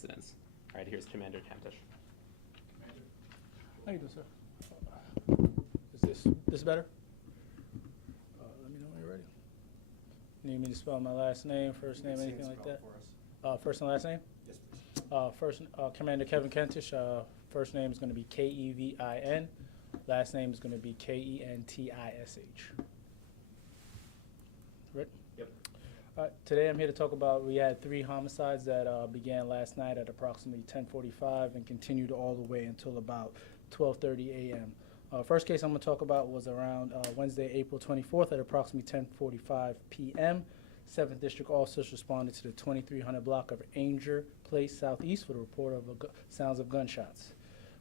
incidents. All right, here's Commander Kentish. How you doing, sir? Is this better? Let me know when you're ready. Need me to spell my last name, first name, anything like that? First and last name? Yes, please. First, Commander Kevin Kentish. First name is going to be Kevin. Last name is going to be Kentish. Right? Yep. Today I'm here to talk about, we had 3 homicides that began last night at approximately 10:45 and continued all the way until about 12:30 a.m. First case I'm going to talk about was around Wednesday, April 24th at approximately 10:45 p.m. 7th District officers responded to the 2300 block of Anger Place Southeast with a report of sounds of gunshots.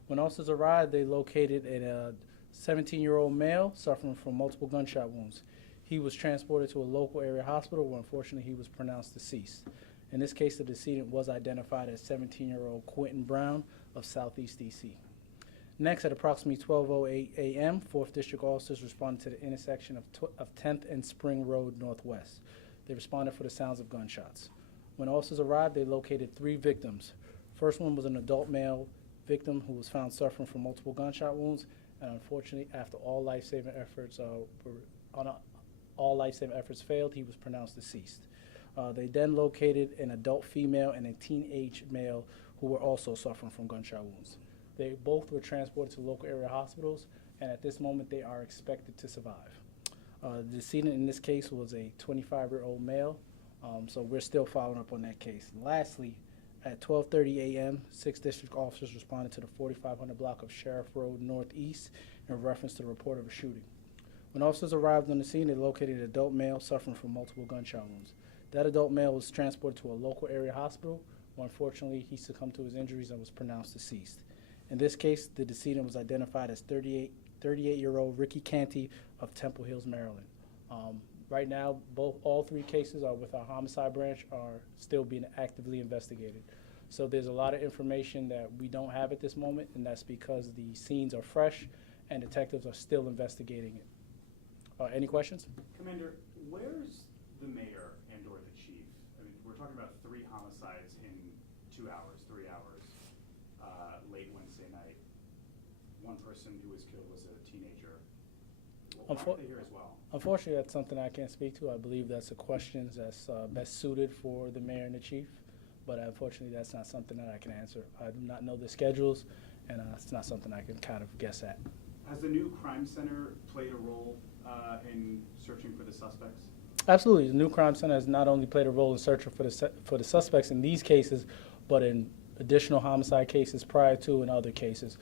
When officers arrived, they located a 17-year-old male suffering from multiple gunshot wounds. He was transported to a local area hospital where unfortunately he was pronounced deceased. In this case, the decedent was identified as 17-year-old Quentin Brown of Southeast DC. Next, at approximately 12:08 a.m., 4th District officers responded to the intersection of 10th and Spring Road Northwest. They responded for the sounds of gunshots. When officers arrived, they located 3 victims. First one was an adult male victim who was found suffering from multiple gunshot wounds, and unfortunately, after all life-saving efforts failed, he was pronounced deceased. They then located an adult female and a teenage male who were also suffering from gunshot wounds. They both were transported to local area hospitals, and at this moment, they are expected to survive. The decedent in this case was a 25-year-old male, so we're still following up on that case. Lastly, at 12:30 a.m., 6th District officers responded to the 4500 block of Sheriff Road Northeast in reference to the report of a shooting. When officers arrived on the scene, they located an adult male suffering from multiple gunshot wounds. That adult male was transported to a local area hospital, where unfortunately he succumbed to his injuries and was pronounced deceased. In this case, the decedent was identified as 38-year-old Ricky Canty of Temple Hills, Maryland. Right now, all 3 cases are with our homicide branch are still being actively investigated. So there's a lot of information that we don't have at this moment, and that's because the scenes are fresh and detectives are still investigating it. Any questions? Commander, where's the mayor and or the chief? I mean, we're talking about 3 homicides in 2 hours, 3 hours, late Wednesday night. One person who was killed was a teenager. Why aren't they here as well? Unfortunately, that's something I can't speak to. I believe that's a question that's best suited for the mayor and the chief, but unfortunately, that's not something that I can answer. I do not know the schedules, and it's not something I can kind of guess at. Has the new crime center played a role in searching for the suspects? Absolutely. The new crime center has not only played a role in searching for the suspects in these cases, but in additional homicide cases prior to and other cases.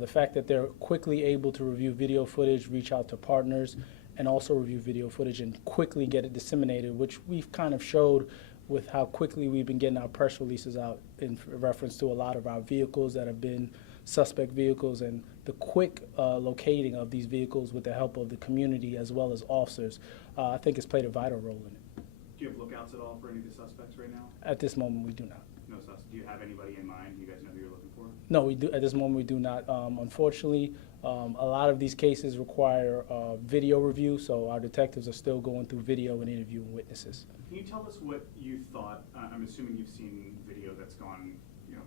The fact that they're quickly able to review video footage, reach out to partners, and also review video footage and quickly get it disseminated, which we've kind of showed with how quickly we've been getting our press releases out in reference to a lot of our vehicles that have been suspect vehicles, and the quick locating of these vehicles with the help of the community as well as officers, I think has played a vital role in it. Do you have lookouts at all for any of the suspects right now? At this moment, we do not. No suspects. Do you have anybody in mind? Do you guys know who you're looking for? No, we do. At this moment, we do not. Unfortunately, a lot of these cases require video review, so our detectives are still going through video and interviewing witnesses. Can you tell us what you thought? I'm assuming you've seen video that's gone,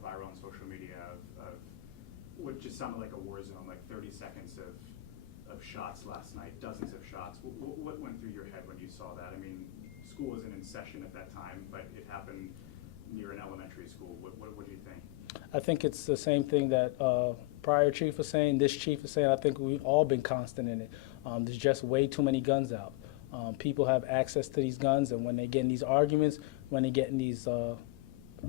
viral on social media of what just sounded like a war zone, like 30 seconds of shots last night, dozens of shots. What went through your head when you saw that? I mean, school wasn't in session at that time, but it happened near an elementary school. What do you think? I think it's the same thing that prior chief was saying, this chief is saying. I think we've all been constant in it. There's just way too many guns out. People have access to these guns, and when they get in these arguments, when they get in these, I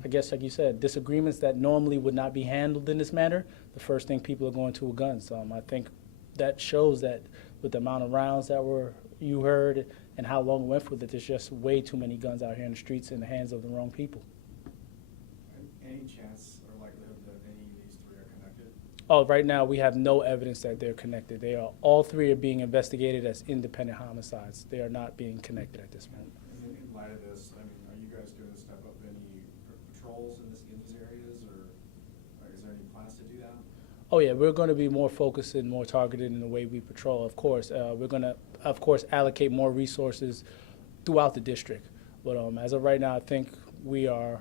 guess like you said, disagreements that normally would not be handled in this manner, the first thing people are going to are guns. I think that shows that with the amount of rounds that you heard and how long it went for, that there's just way too many guns out here in the streets in the hands of the wrong people. Any chance or likelihood that any of these 3 are connected? Oh, right now we have no evidence that they're connected. All 3 are being investigated as independent homicides. They are not being connected at this moment. And in light of this, I mean, are you guys going to step up any patrols in these areas, or is there any plans to do that? Oh yeah, we're going to be more focused and more targeted in the way we patrol. Of course, we're going to, of course, allocate more resources throughout the district. But as of right now, I think we are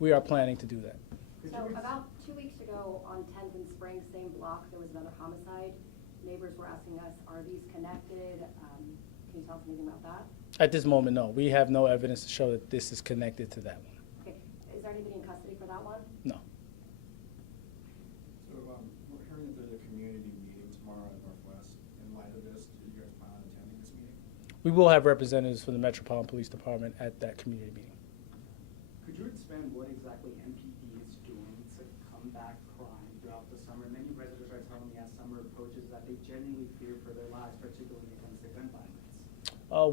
planning to do that. So about 2 weeks ago on 10th and Spring, same block, there was another homicide. Neighbors were asking us, are these connected? Can you tell us anything about that? At this moment, no. We have no evidence to show that this is connected to that one. Okay. Is there anybody in custody for that one? No. So, we're hearing that there's a community meeting tomorrow at Northwest. In light of this, do you guys plan on attending this meeting? We will have representatives from the Metropolitan Police Department at that community meeting. Could you expand what exactly MPD is doing to combat crime throughout the summer? Many residents are telling me as summer approaches that they genuinely fear for their lives, particularly against the gun violence.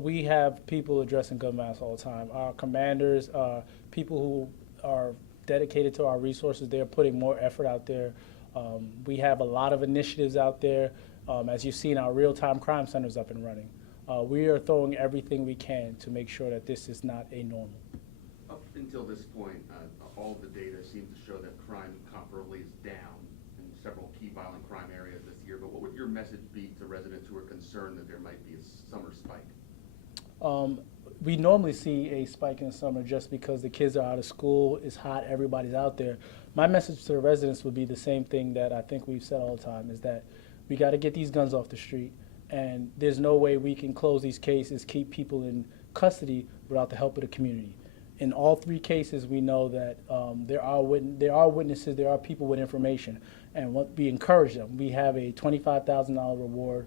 We have people addressing gun violence all the time. Our commanders, people who are dedicated to our resources, they're putting more effort out there. We have a lot of initiatives out there. As you've seen, our real-time crime center is up and running. We are throwing everything we can to make sure that this is not a normal. Up until this point, all the data seems to show that crime comparably is down in several key violent crime areas this year. But what would your message be to residents who are concerned that there might be a summer spike? We normally see a spike in the summer just because the kids are out of school, it's hot, everybody's out there. My message to the residents would be the same thing that I think we've said all the time, is that we got to get these guns off the street, and there's no way we can close these cases, keep people in custody without the help of the community. In all three cases, we know that there are witnesses, there are people with information, and what we encourage them. We have a $25,000 reward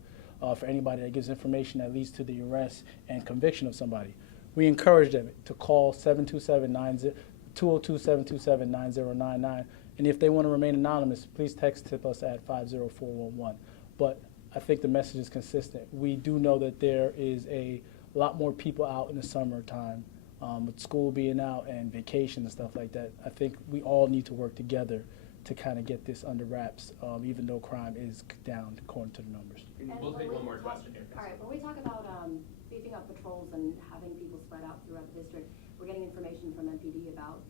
for anybody that gives information that leads to the arrest and conviction of somebody. We encourage them to call 202-727-9099, and if they want to remain anonymous, please tip us at 50411. But I think the message is consistent. We do know that there is a lot more people out in the summertime, with school being out and vacation and stuff like that. I think we all need to work together to kind of get this under wraps, even though crime is down according to the numbers. And And we'll when take we one more talk- question here. All right, when we talk about beefing up patrols and having people spread out throughout the district, we're getting information from MPD about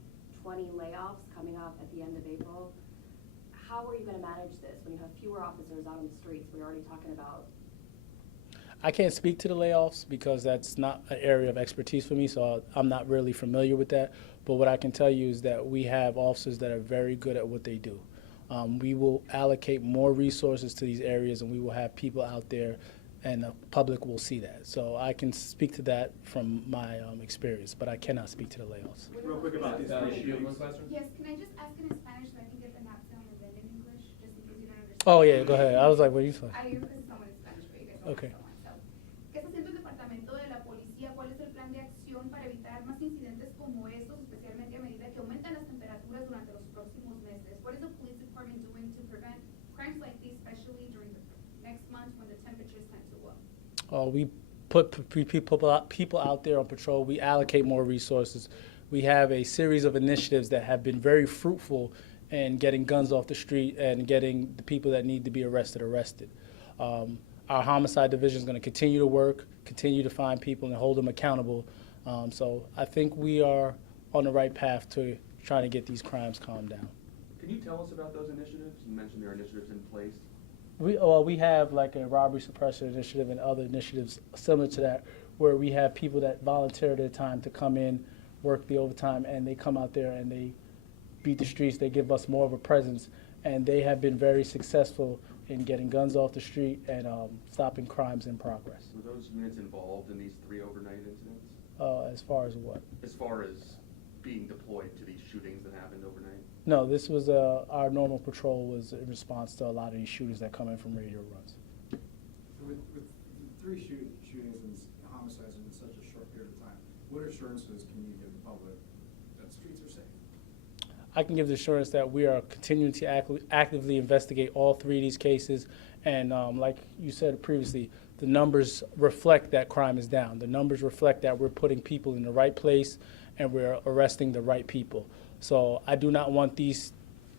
20 layoffs coming up at the end of April. How are you going to manage this when you have fewer officers out on the streets? We're already talking about. I can't speak to the layoffs because that's not an area of expertise for me, so I'm not really familiar with that. But what I can tell you is that we have officers that are very good at what they do. We will allocate more resources to these areas, and we will have people out there, and the public will see that. So I can speak to that from my experience, but I cannot speak to the layoffs. Real quick about these Do three you have one shootings. question? Yes, can I just ask in Spanish so I can get the map down and then in English, just in case you don't understand? Oh, yeah, go ahead. I was like, what are you saying? I use someone in Spanish, but you guys don't Okay. have someone. So, ¿qué está haciendo el departamento de la policía? ¿Cuál es el plan de acción para evitar más incidentes como estos, especialmente a medida que aumentan las temperaturas durante los próximos meses? What is the police department doing to prevent crimes like these, especially during the next month when the temperatures tend to go up? We put people out there on patrol. We allocate more resources. We have a series of initiatives that have been very fruitful in getting guns off the street and getting the people that need to be arrested. Our homicide division is going to continue to work, continue to find people and hold them accountable. So I think we are on the right path to trying to get these crimes calmed down. Can you tell us about those initiatives? You mentioned there are initiatives in place. We have like a robbery suppression initiative and other initiatives similar to that, where we have people that volunteer their time to come in, work the overtime, and they come out there and they beat the streets. They give us more of a presence, and they have been very successful in getting guns off the street and stopping crimes in progress. Were those units involved in these 3 overnight incidents? As far as what? As far as being deployed to these shootings that happened overnight? No, this was our normal patrol was in response to a lot of these shooters that come in from radio runs. With 3 shootings and homicides in such a short period of time, what assurances can you give the public that streets are safe? I can give the assurance that we are continuing to actively investigate all 3 of these cases, and like you said previously, the numbers reflect that crime is down. The numbers reflect that we're putting people in the right place and we're arresting the right people. So I do not want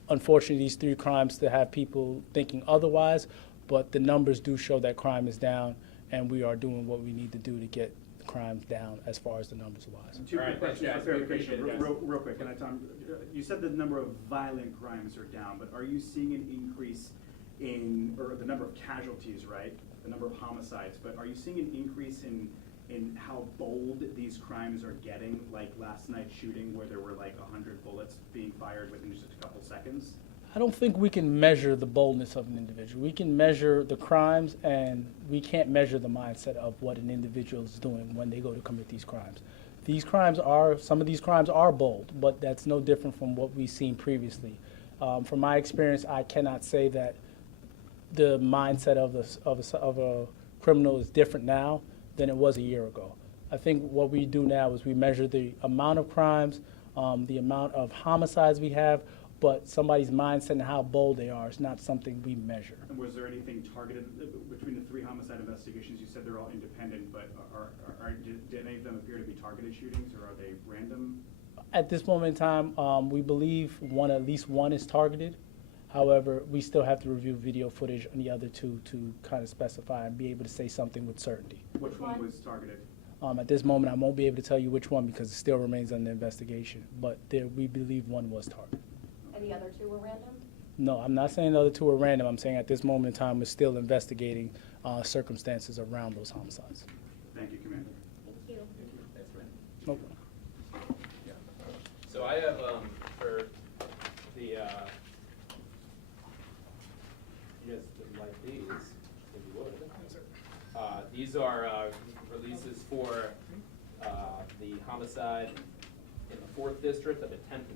unfortunately, these 3 crimes to have people thinking otherwise, but the numbers do show that crime is down, and we are doing what we need to do to get the crimes down as far as the numbers wise. And 2 All quick right, thanks, questions for guys. We appreciate clarification, it, guys. real quick. Tom, you said the number of violent crimes are down, but are you seeing an increase or the number of casualties, right? The number of homicides, but are you seeing an increase in how bold these crimes are getting, like last night's shooting where there were like 100 bullets being fired within just a couple seconds? I don't think we can measure the boldness of an individual. We can measure the crimes, and we can't measure the mindset of what an individual is doing when they go to commit these crimes. Some of these crimes are bold, but that's no different from what we've seen previously. From my experience, I cannot say that the mindset of a criminal is different now than it was a year ago. I think what we do now is we measure the amount of crimes, the amount of homicides we have, but somebody's mindset and how bold they are is not something we measure. And was there anything targeted between the 3 homicide investigations? You said they're all independent, but did any of them appear to be targeted shootings, or are they random? At this moment in time, we believe at least one is targeted. However, we still have to review video footage on the other 2 to kind of specify and be able to say something with certainty. Which one was targeted? At this moment, I won't be able to tell you which one because it still remains under investigation, but we believe one was targeted. And the other 2 were random? No, I'm not saying the other 2 are random. I'm saying at this moment in time, we're still investigating circumstances around those homicides. Thank you, Commander. Thank you. Thanks, Brent. No problem. So I have, for the, you guys would like these, if you would. These are releases for the homicide in the 4th district of the 10th